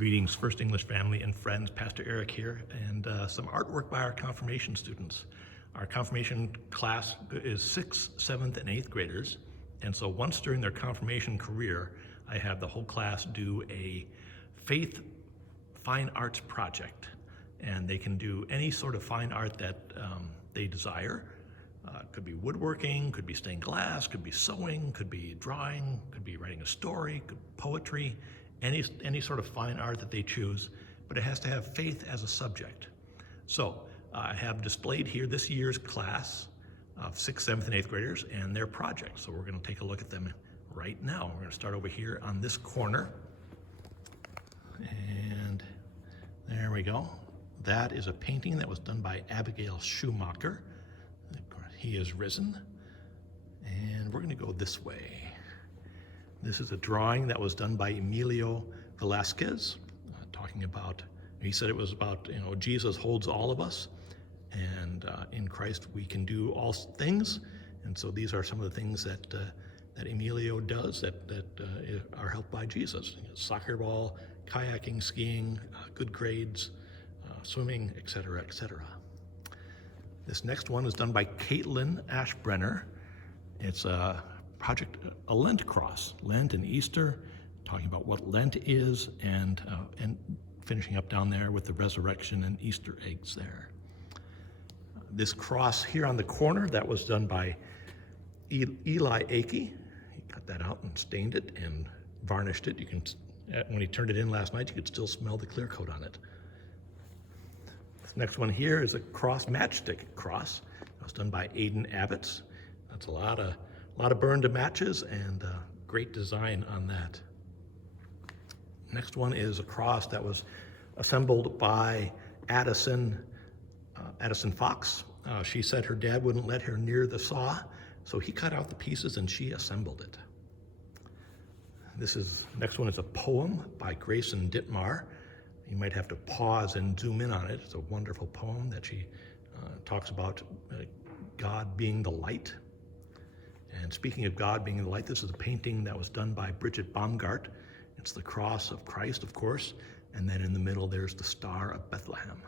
Greetings, First English family and friends. Pastor Eric here, and some artwork by our confirmation students. Our confirmation class is 6th, 7th, and 8th graders, and so once during their confirmation career, I have the whole class do a faith fine arts project, and they can do any sort of fine art that they desire. Could be woodworking, could be stained glass, could be sewing, could be drawing, could be writing a story, could be poetry, any sort of fine art that they choose, but it has to have faith as a subject. So I have displayed here this year's class of 6th, 7th, and 8th graders and their projects. So we're going to take a look at them right now. We're going to start over here on this corner. And there we go. That is a painting that was done by Abigail Schumacher. He is risen. And we're going to go this way. This is a drawing that was done by Emilio Velasquez, talking about, he said it was about, Jesus holds all of us, and in Christ we can do all things. And so these are some of the things that Emilio does that are helped by Jesus. Soccer ball, kayaking, skiing, good grades, swimming, etc., etc. This next one is done by Caitlin Ashbrenner. It's a project, a Lent cross, Lent and Easter, talking about what Lent is, and finishing up down there with the resurrection and Easter eggs there. This cross here on the corner, that was done by Eli Akey. He cut that out and stained it and varnished it. You can, when he turned it in last night, you could still smell the clear coat on it. This next one here is a cross, matchstick cross. That was done by Aidan Abbots. That's a lot of burned matches, and great design on that. Next one is a cross that was assembled by Addison Fox. She said her dad wouldn't let her near the saw, so he cut out the pieces and she assembled it. Next one is a poem by Grayson Dittmar. You might have to pause and zoom in on it. It's a wonderful poem that she talks about God being the light. And speaking of God being the light, this is a painting that was done by Bridget Baumgart. It's the cross of Christ, of course, and then in the middle there's the Star of Bethlehem.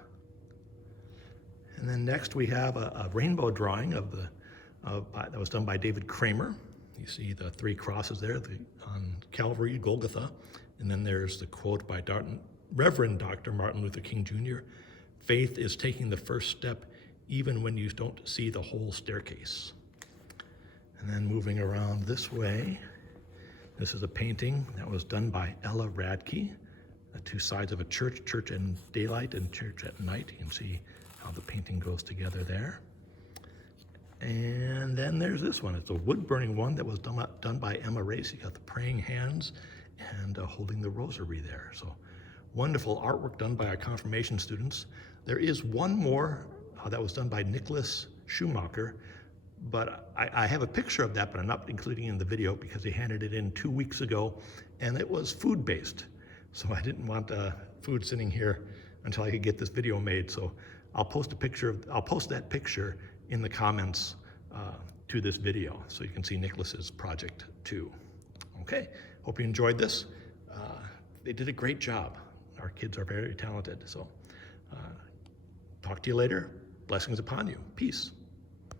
And then next we have a rainbow drawing that was done by David Kramer. You see the three crosses there on Calvary, Golgotha, and then there's the quote by Reverend Dr. Martin Luther King Jr. Faith is taking the first step even when you don't see the whole staircase. And then moving around this way, this is a painting that was done by Ella Radke, the two sides of a church, church in daylight and church at night. You can see how the painting goes together there. And then there's this one. It's a wood-burning one that was done by Emma Race. You got the praying hands and holding the rosary there. So wonderful artwork done by our confirmation students. There is one more that was done by Nicholas Schumacher, but I have a picture of that, but I'm not including it in the video because he handed it in 2 weeks ago, and it was food-based. So I didn't want food sitting here until I could get this video made. So I'll post that picture in the comments to this video, so you can see Nicholas's project too. Okay, hope you enjoyed this. They did a great job. Our kids are very talented. So talk to you later. Blessings upon you. Peace.